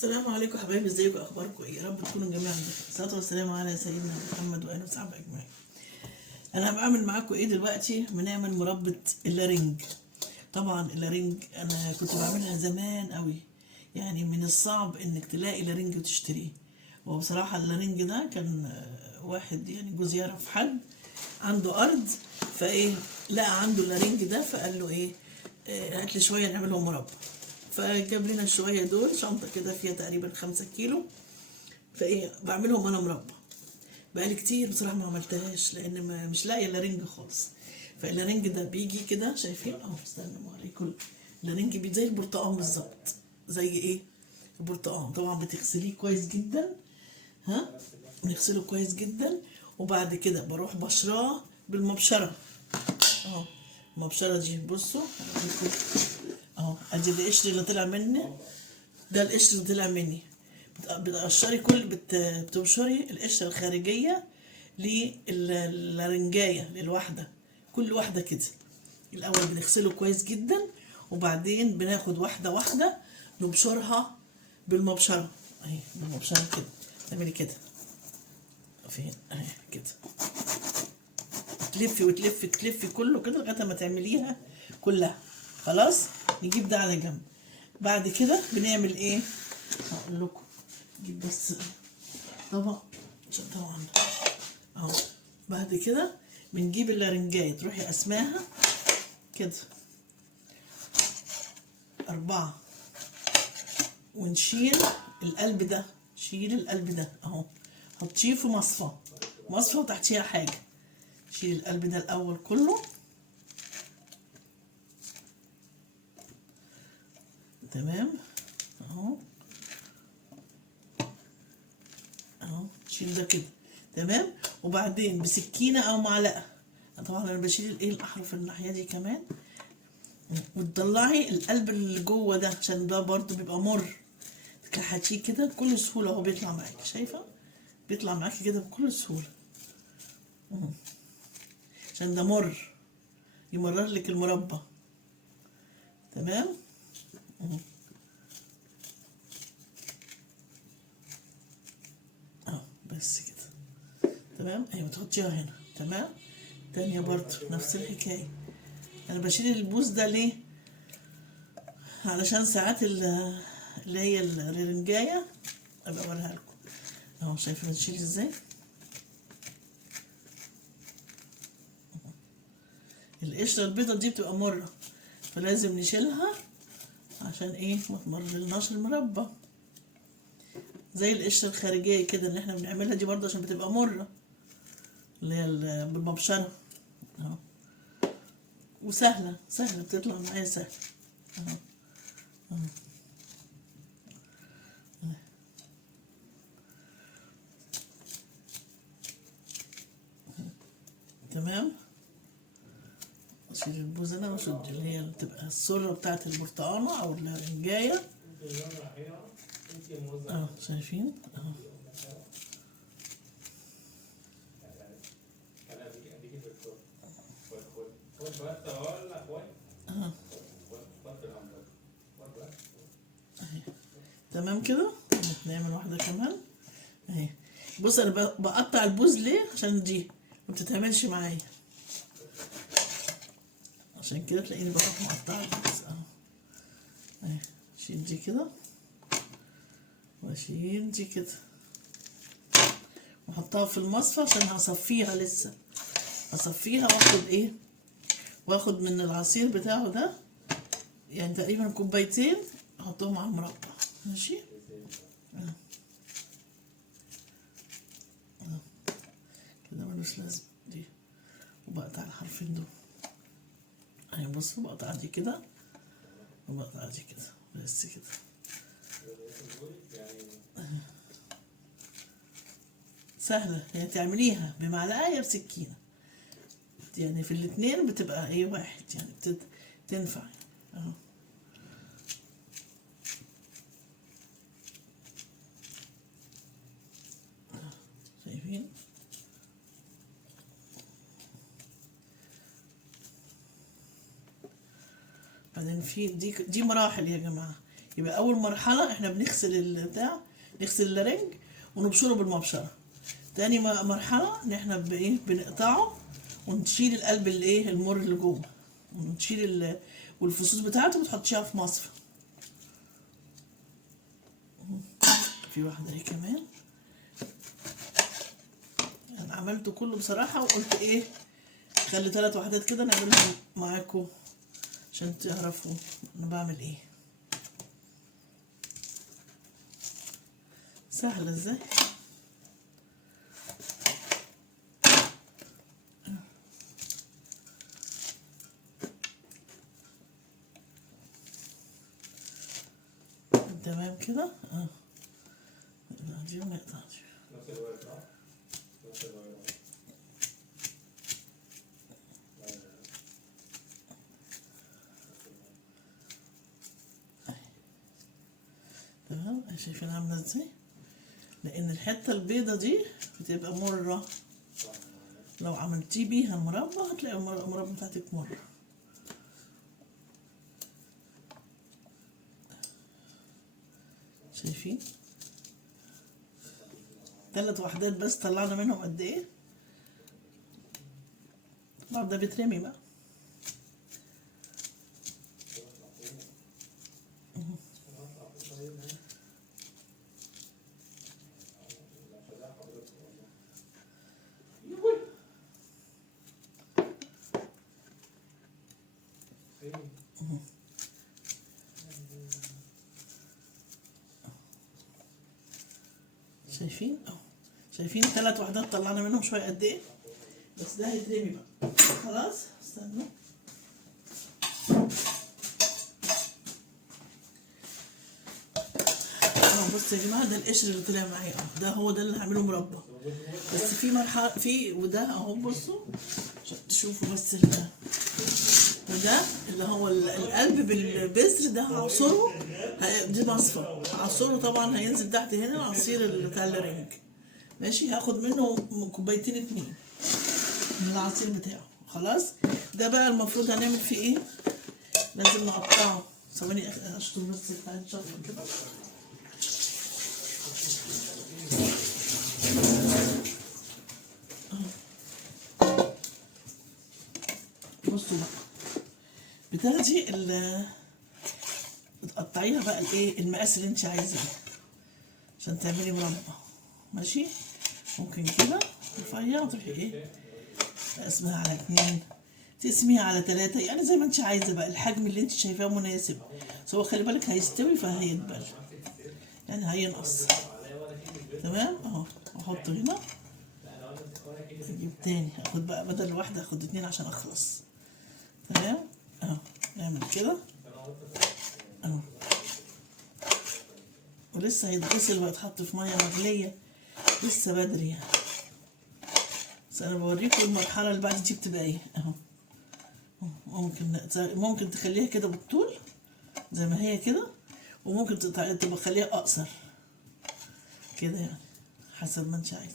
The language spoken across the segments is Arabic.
السلام عليكم حبايبي، ازيكم؟ اخباركم ايه؟ يا رب تكونوا جميعا بخير. الصلاه والسلام على سيدنا محمد واله وصحبه اجمعين. انا بعمل معاكم ايه دلوقتي؟ بنعمل مربى اللارنج. طبعا اللارنج انا كنت بعملها زمان قوي، يعني من الصعب انك تلاقي لارنج وتشتريه. وبصراحه اللارنج ده كان واحد يعني جوز يعرف حد عنده ارض، فايه لقى عنده اللارنج ده، فقال له ايه، هات لي شويه نعملهم مربى. فجاب لنا الشويه دول، شنطه كده فيها تقريبا 5 كيلو. فايه بعملهم انا مربى. بقالي كتير بصراحه ما عملتهاش لان مش لاقيه اللارنج خالص. فاللارنج ده بيجي كده، شايفين اهو؟ استنوا عليكم. اللارنج بيجي زي البرتقال بالظبط. زي ايه؟ البرتقال. طبعا بتغسليه كويس جدا، ها، بنغسله كويس جدا. وبعد كده بروح بشراه بالمبشره اهو. المبشره دي بصوا هوريكم اهو. ادي القشر اللي طلع مني، ده القشر اللي طلع مني. بتقشري بتبشري القشره الخارجيه للرنجايه للواحده، كل واحده كده. الاول بنغسله كويس جدا، وبعدين بناخد واحده واحده نبشرها بالمبشره اهي. بالمبشره كده تعملي كده فين اهي كده، تلفي وتلفي تلفي كله كده لغايه ما تعمليها كلها. خلاص، نجيب ده على جنب. بعد كده بنعمل ايه؟ هقول لكم. نجيب بس طبق عشان طبعا اهو. بعد كده بنجيب اللارنجايه، تروحي قسماها كده 4، ونشيل القلب ده. شيل القلب ده اهو، حطيه في مصفى، مصفى وتحتيها حاجه. شيل القلب ده الاول كله، تمام اهو. اهو شيل ده كده، تمام. وبعدين بسكينه او معلقه، طبعا انا بشيل الايه الاحرف الناحيه دي كمان، وتطلعي القلب اللي جوه ده عشان ده برضو بيبقى مر. تكحتيه كده بكل سهوله، اهو بيطلع معاكي، شايفه؟ بيطلع معاكي كده بكل سهوله عشان ده مر، يمرر لك المربى، تمام. اهو بس كده، تمام. ايوه تحطيها هنا، تمام. تانية برضو نفس الحكايه. انا بشيل البوز ده ليه؟ علشان ساعات اللي هي الرنجايه ابقى اوريها لكم اهو. شايفه بتشيل ازاي؟ القشره البيضه دي بتبقى مره، فلازم نشيلها عشان ايه؟ ما تمرلناش المربى. زي القشره الخارجيه كده اللي احنا بنعملها دي برضه عشان بتبقى مره، اللي هي بالمبشره اهو. وسهله سهله، بتطلع معايا سهله اهو. تمام. اشيل البوزنه واشد اللي هي بتبقى السره بتاعت البرتقانه او الرنجايه اهو. شايفين اهو. اهو تمام كده. نعمل واحده كمان اهي. بص انا بقطع البوز ليه؟ عشان دي ما بتتعملش معايا، عشان كده تلاقيني بروح مقطعه البوز اهو. اهي اشيل دي كده واشيل دي كده، واحطها في المصفى عشان هصفيها لسه. هصفيها واخد ايه؟ واخد من العصير بتاعه ده يعني تقريبا كوبايتين، احطهم على المربى. ماشي كده ملوش لازمه دي. وبقطع الحرفين دول اهي. بصوا بقطع دي كده وبقطع دي كده، بس كده. سهله يعني، تعمليها بمعلقه يا بسكينه، يعني في الاتنين بتبقى ايه واحد يعني، تنفع اهو. شايفين؟ بعدين في دي مراحل يا جماعه. يبقى اول مرحله احنا بنغسل البتاع، نغسل اللارنج ونبشره بالمبشره. تاني مرحله ان احنا بايه بنقطعه ونشيل القلب الايه المر اللي جوه، ونشيل والفصوص بتاعته بتحطيها في مصفى. في واحده اهي كمان. انا عملته كله بصراحه وقلت ايه خلي 3 وحدات كده نعملهم معاكم عشان تعرفوا انا بعمل ايه. سهله ازاي. تمام كده. دي ما يقطعش. تمام شايفين عامله ازاي؟ لان الحته البيضه دي بتبقى مره، لو عملتيه بيها مربى هتلاقي المربى بتاعتك مره. شايفين 3 وحدات بس طلعنا منهم قد ايه؟ طبعا ده بيترمي بقى. شايفين اهو، شايفين 3 وحدات طلعنا منهم شويه قد ايه؟ بس ده هيترمي بقى. خلاص استنوا. بصوا يا جماعه ده القشر اللي طلع معايا اهو، ده هو ده اللي هعمله مربى. بس في مرحله في وده اهو بصوا عشان تشوفوا بس وده اللي هو القلب بالبذر ده هعصره. دي مصفى هعصره طبعا هينزل تحت هنا العصير بتاع الرنج. ماشي هاخد منه 2 كوبايتين من العصير بتاعه. خلاص ده بقى المفروض هنعمل فيه ايه؟ لازم نقطعه. ثواني اشطب بس بتاع الشفره كده. بصوا بقى بتاخدي بتقطعيها بقى الايه المقاس اللي انت عايزاه عشان تعملي مربى. ماشي ممكن كده رفيع تروحي ايه تقسميها على 2، تقسميها على 3، يعني زي ما انت عايزه بقى الحجم اللي انت شايفاه مناسب. بس هو خلي بالك هيستوي فهيدبل يعني هينقص. تمام اهو احطه هنا. اجيب تاني اخد بقى بدل واحده اخد 2 عشان اخلص. تمام اهو نعمل كده اهو. ولسه هيتغسل وهيتحط في ميه مغليه لسه بدري يعني. بس انا بوريكم المرحله اللي بعد دي بتبقى ايه اهو. ممكن تخليها كده بالطول زي ما هي كده، وممكن تبقى تخليها اقصر كده يعني حسب ما انت عايزه.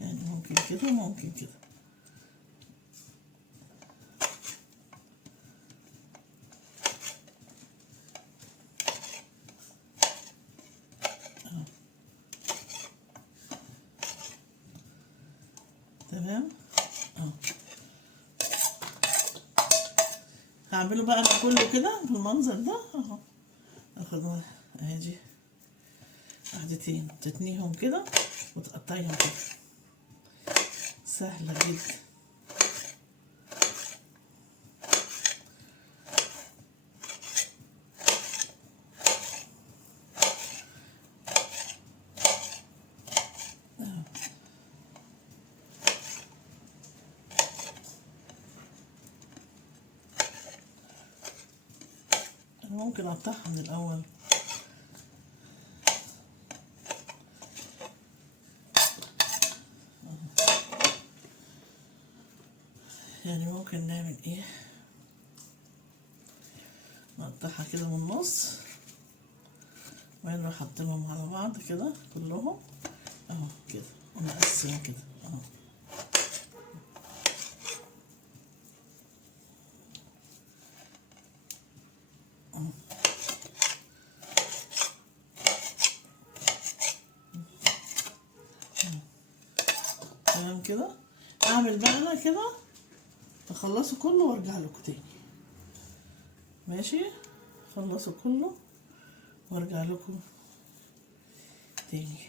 يعني ممكن كده وممكن كده. تمام اهو. هعمله بقى انا كله كده بالمنظر ده اهو. اخد اهي واحدتين تتنيهم كده وتقطعيهم كده. سهلة جدا. انا ممكن اقطعها من الاول. يعني ممكن نعمل ايه نقطعها كده من النص وبعدين نروح حاطينهم على بعض كده كلهم اهو كده ونقسم كده اهو. كده. اعمل بقى انا كده، اخلصه كله وارجع لكم تاني. ماشي، اخلصه كله وارجع لكم تاني.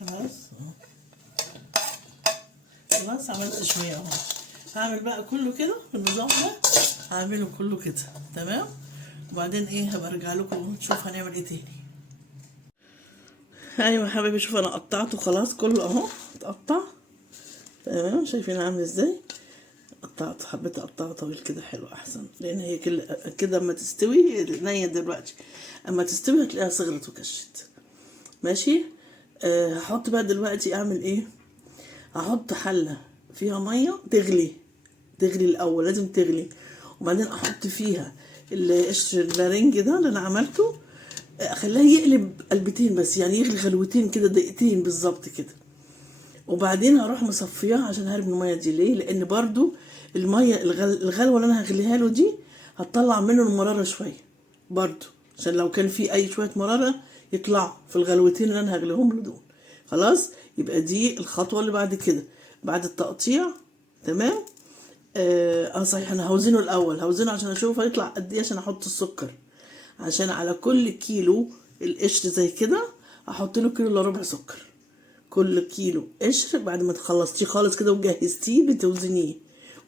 خلاص. خلاص عملت شويه اهو. هعمل بقى كله كده بالنظام ده، هعمله كله كده تمام. وبعدين ايه هبقى ارجع لكم نشوف هنعمل ايه تاني. ايوه يا حبايبي، شوف انا قطعته خلاص كله اهو اتقطع تمام. شايفين عامل ازاي؟ قطعته، حبيت اقطعه طويل كده حلو احسن، لان هي كده اما تستوي هي نيه دلوقتي، اما تستوي هتلاقيها صغرت وكشت. ماشي. هحط بقى دلوقتي اعمل ايه؟ هحط حله فيها ميه تغلي الاول، لازم تغلي. وبعدين احط فيها قشر الرنج ده اللي انا عملته، اخليها يقلب قلبتين بس، يعني يغلي غلوتين كده، دقيقتين بالظبط كده. وبعدين هروح مصفياها عشان هرمي الميه دي. ليه؟ لان برضو الميه الغلوه اللي انا هغليها له دي هتطلع منه المراره شويه برضو، عشان لو كان في اي شويه مراره يطلعوا في الغلوتين اللي انا هغليهم له دول. خلاص، يبقى دي الخطوه اللي بعد كده بعد التقطيع. تمام. صحيح، انا هوزنه الاول، هوزنه عشان اشوف هيطلع قد ايه عشان احط السكر. عشان على كل كيلو القشر زي كده احط له كيلو الا ربع سكر. كل كيلو قشر بعد ما تخلصتيه خالص كده وجهزتيه بتوزنيه،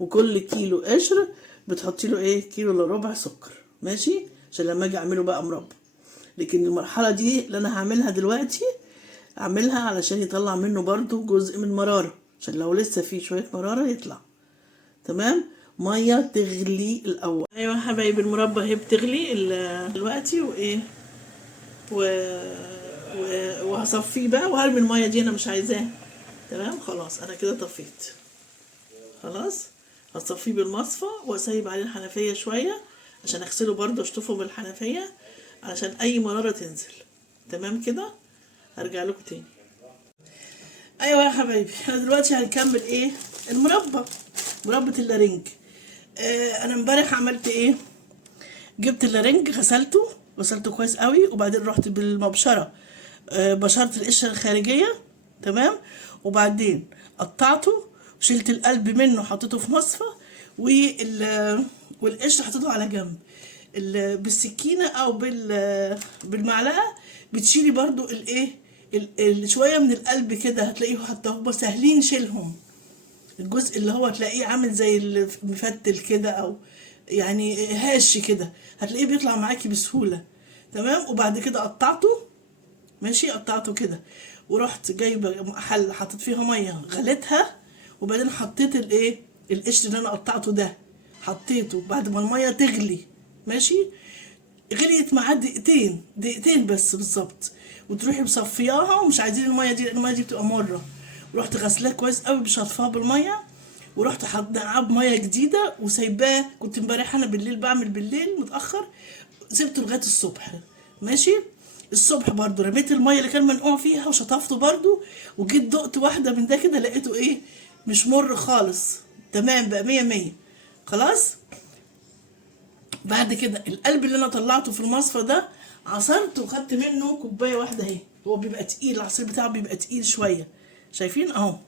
وكل كيلو قشر بتحطي له ايه؟ كيلو الا ربع سكر. ماشي، عشان لما اجي اعمله بقى مربى. لكن المرحله دي اللي انا هعملها دلوقتي اعملها علشان يطلع منه برضو جزء من مراره، عشان لو لسه فيه شويه مراره يطلع. تمام. ميه تغلي الاول. ايوه يا حبايبي، المربى اهي بتغلي دلوقتي وايه و... وهصفيه بقى وهرمي الميه دي، انا مش عايزاها. تمام. خلاص انا كده طفيت. خلاص هصفيه بالمصفى واسيب عليه الحنفيه شويه عشان اغسله برضه، اشطفه بالحنفيه علشان اي مراره تنزل. تمام كده. هرجع لكم تاني. ايوه يا حبايبي، انا دلوقتي هنكمل ايه؟ مربى اللارنج. انا امبارح عملت ايه؟ جبت اللارنج غسلته كويس قوي، وبعدين رحت بالمبشره بشرت القشره الخارجيه. تمام. وبعدين قطعته وشلت القلب منه، حطيته في مصفى، والقشر حطيته على جنب. بالسكينه او بالمعلقه بتشيلي برضو الايه شويه من القلب كده، هتلاقيه حتى هم سهلين شيلهم. الجزء اللي هو تلاقيه عامل زي المفتل كده، او يعني هاش كده، هتلاقيه بيطلع معاكي بسهوله. تمام. وبعد كده قطعته. ماشي، قطعته كده ورحت جايبه حله حطيت فيها ميه غليتها، وبعدين حطيت القشر اللي انا قطعته ده، حطيته بعد ما الميه تغلي. ماشي، غليت معاه دقيقتين بس بالظبط، وتروحي مصفياها ومش عايزين الميه دي لان الميه دي بتبقى مره. ورحت غسلاه كويس قوي بشطفاه بالميه، ورحت حاطاه بميه جديده وسايباه. كنت امبارح انا بالليل بعمل بالليل متاخر، سبته لغايه الصبح. ماشي. الصبح برضو رميت الميه اللي كان منقوع فيها وشطفته برضو، وجيت دقت واحده من ده كده لقيته ايه؟ مش مر خالص. تمام بقى، مية مية. خلاص. بعد كده القلب اللي انا طلعته في المصفى ده عصرته وخدت منه كوبايه واحده اهي. هو بيبقى تقيل، العصير بتاعه بيبقى تقيل شويه. شايفين اهو؟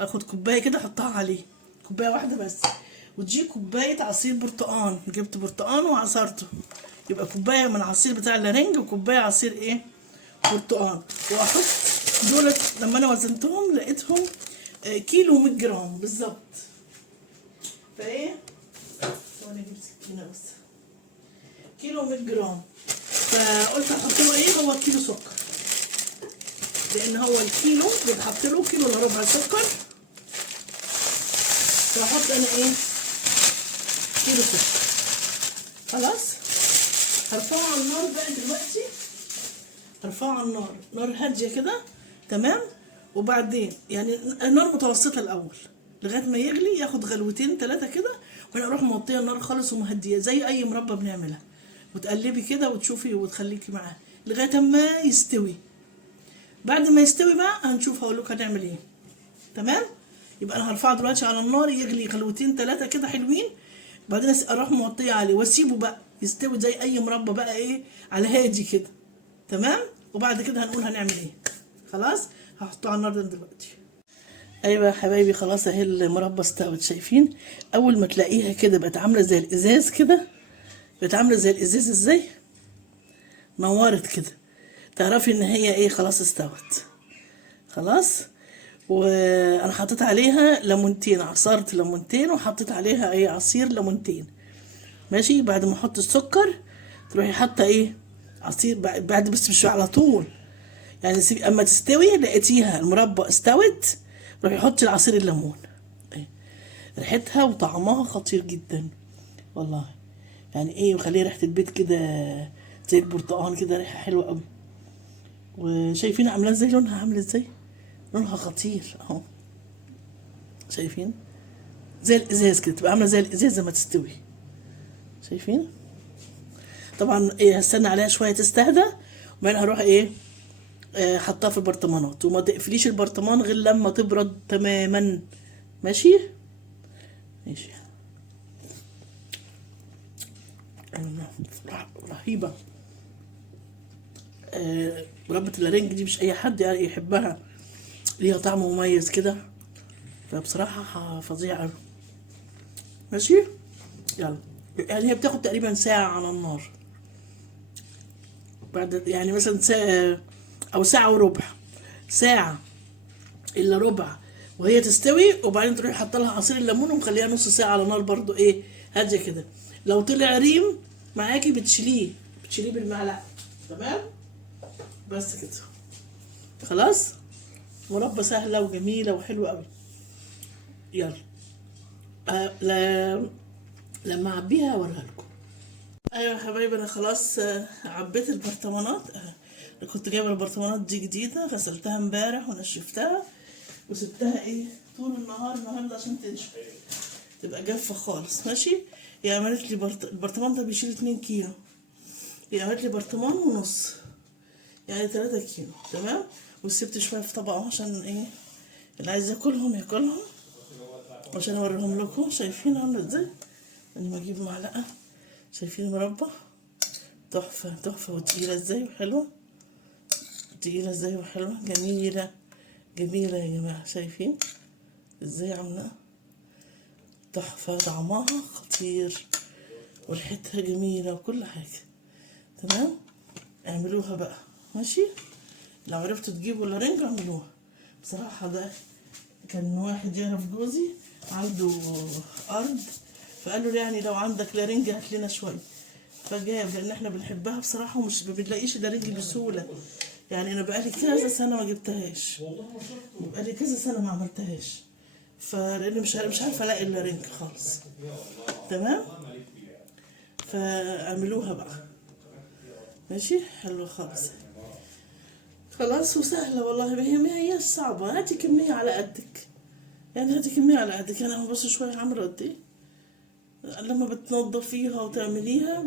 هاخد كوبايه كده احطها عليه، كوبايه واحده بس. وتجي كوبايه عصير برتقان، جبت برتقان وعصرته، يبقى كوبايه من العصير بتاع اللارنج وكوبايه عصير ايه؟ برتقان. واحط دولت لما انا وزنتهم لقيتهم كيلو 100 جرام بالظبط. فايه؟ وانا اجيب سكينه بس. كيلو 100 جرام. فقلت احط له ايه؟ هو كيلو سكر، لان هو الكيلو بيتحط له كيلو الا ربع سكر. وهحط انا ايه كيلو سكر. خلاص هرفعه على النار بقى دلوقتي، هرفعه على النار، نار هاديه كده تمام. وبعدين يعني نار متوسطه الاول لغايه ما يغلي، ياخد غلوتين 3 كده، وانا اروح موطيه النار خالص ومهديه زي اي مربى بنعملها، وتقلبي كده وتشوفي وتخليكي معاه لغايه ما يستوي. بعد ما يستوي بقى هنشوف هقول لكم هنعمل ايه. تمام. يبقى انا هرفعه دلوقتي على النار يغلي غلوتين 3 كده حلوين، بعدين اروح موطيه عليه واسيبه بقى يستوي زي اي مربى بقى ايه على هادي كده. تمام. وبعد كده هنقول هنعمل ايه. خلاص هحطه على النار دلوقتي. ايوه يا حبايبي خلاص اهي المربى استوت. شايفين اول ما تلاقيها كده بقت عامله زي الازاز كده، بقت عامله زي الازاز ازاي، نورت كده، تعرفي ان هي ايه خلاص استوت. خلاص. وانا حطيت عليها ليمونتين، عصرت ليمونتين وحطيت عليها ايه عصير ليمونتين. ماشي. بعد ما احط السكر تروحي حاطه ايه عصير بعد بس مش على طول، يعني سيبي اما تستوي لقيتيها المربى استوت روحي حطي العصير الليمون. إيه. ريحتها وطعمها خطير جدا والله، يعني ايه وخليه ريحه البيت كده زي البرتقال كده، ريحه حلوه قوي. وشايفين عاملاه ازاي، لونها عامل ازاي، لونها خطير اهو. شايفين زي الازاز كده، تبقى عامله زي الازاز لما تستوي. شايفين. طبعا ايه هستنى عليها شويه تستهدى، وبعدين هروح ايه حطها في البرطمانات، وما تقفليش البرطمان غير لما تبرد تماما. ماشي. ماشي. رهيبه. مربى الارنج دي مش اي حد يعني يحبها، ليها طعم مميز كده، فبصراحه فظيعه. ماشي. يلا. يعني هي بتاخد تقريبا ساعه على النار، بعد يعني مثلا ساعة او ساعة وربع، ساعة الا ربع وهي تستوي، وبعدين تروحي حاطه لها عصير الليمون ومخليها نص ساعة على نار برضو ايه هادية كده. لو طلع ريم معاكي بتشيليه بالمعلقة. تمام. بس كده. خلاص. مربى سهلة وجميلة وحلوة قوي. يلا. لما اعبيها اوريها لكم. ايوه يا حبايبي انا خلاص عبيت البرطمانات. أنا كنت جايبه البرطمانات دي جديده، غسلتها امبارح ونشفتها وسبتها ايه طول النهار النهارده عشان تنشف تبقى جافه خالص. ماشي. هي عملت لي البرطمان ده بيشيل 2 كيلو، هي عملت لي برطمان ونص يعني 3 كيلو. تمام. وسبت شويه في طبق اهو عشان ايه اللي عايز ياكلهم ياكلهم، عشان اوريهم لكم. شايفين عامله ازاي، انا بجيب معلقه. شايفين المربى تحفة تحفة وتقيلة ازاي وحلوة، تقيلة ازاي وحلوة جميلة جميلة يا جماعة. شايفين ازاي عاملة تحفة، طعمها خطير وريحتها جميلة وكل حاجة. تمام. اعملوها بقى. ماشي. لو عرفتوا تجيبوا الرنج اعملوها. بصراحة ده كان واحد يعرف جوزي عنده أرض، فقال له يعني لو عندك لارنج هات لنا شوية، فجاب لان احنا بنحبها بصراحه، ومش ما بنلاقيش لارنج بسهوله. يعني انا بقالي كذا سنه ما جبتهاش، بقالي كذا سنه ما عملتهاش، فلان مش عارفه الاقي اللارنج خالص. تمام. فاعملوها بقى. ماشي. حلو خالص. خلاص وسهله والله، ما هي صعبه. هاتي كميه على قدك، يعني هاتي كميه على قدك. انا بس شويه عامله قد ايه لما بتنضفيها وتعمليها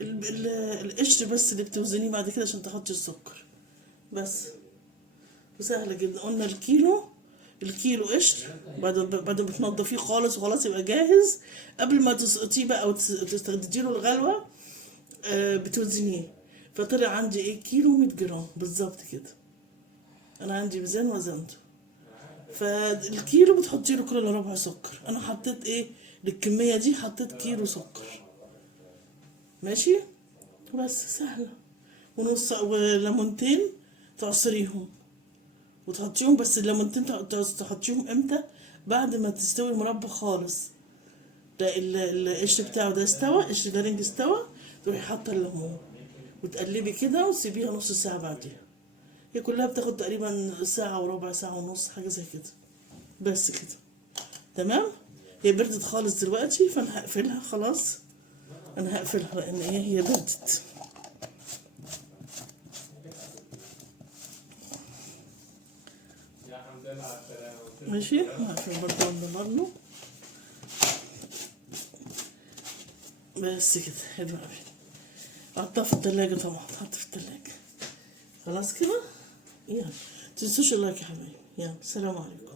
القشر بس اللي بتوزنيه بعد كده عشان تحطي السكر بس. وسهلة جدا. قلنا الكيلو قشر بعد ما بتنضفيه خالص وخلاص يبقى جاهز، قبل ما تسقطيه بقى او تستخدمي له الغلوة بتوزنيه. فطلع عندي ايه كيلو 100 جرام بالظبط كده. انا عندي ميزان وزنته. فالكيلو بتحطي له كل ربع سكر. انا حطيت ايه للكميه دي، حطيت كيلو سكر. ماشي. بس سهله. ونص وليمونتين تعصريهم وتحطيهم، بس الليمونتين تحطيهم امتى بعد ما تستوي المربى خالص. ده القشر بتاعه ده استوى، قشر الرنج استوى، تروحي حاطه الليمون وتقلبي كده وتسيبيها نص ساعه بعديها. هي كلها بتاخد تقريبا ساعة وربع، ساعة ونص، حاجة زي كده. بس كده. تمام. هي بردت خالص دلوقتي، فانا هقفلها خلاص. انا هقفلها لان هي بردت. ماشي، هقفل برضه النار. بس كده حلو قوي. حطها في التلاجة طبعا، حط في التلاجة. خلاص كده. يلا متنسوش اللايك يا حبايبي. يلا سلام عليكم.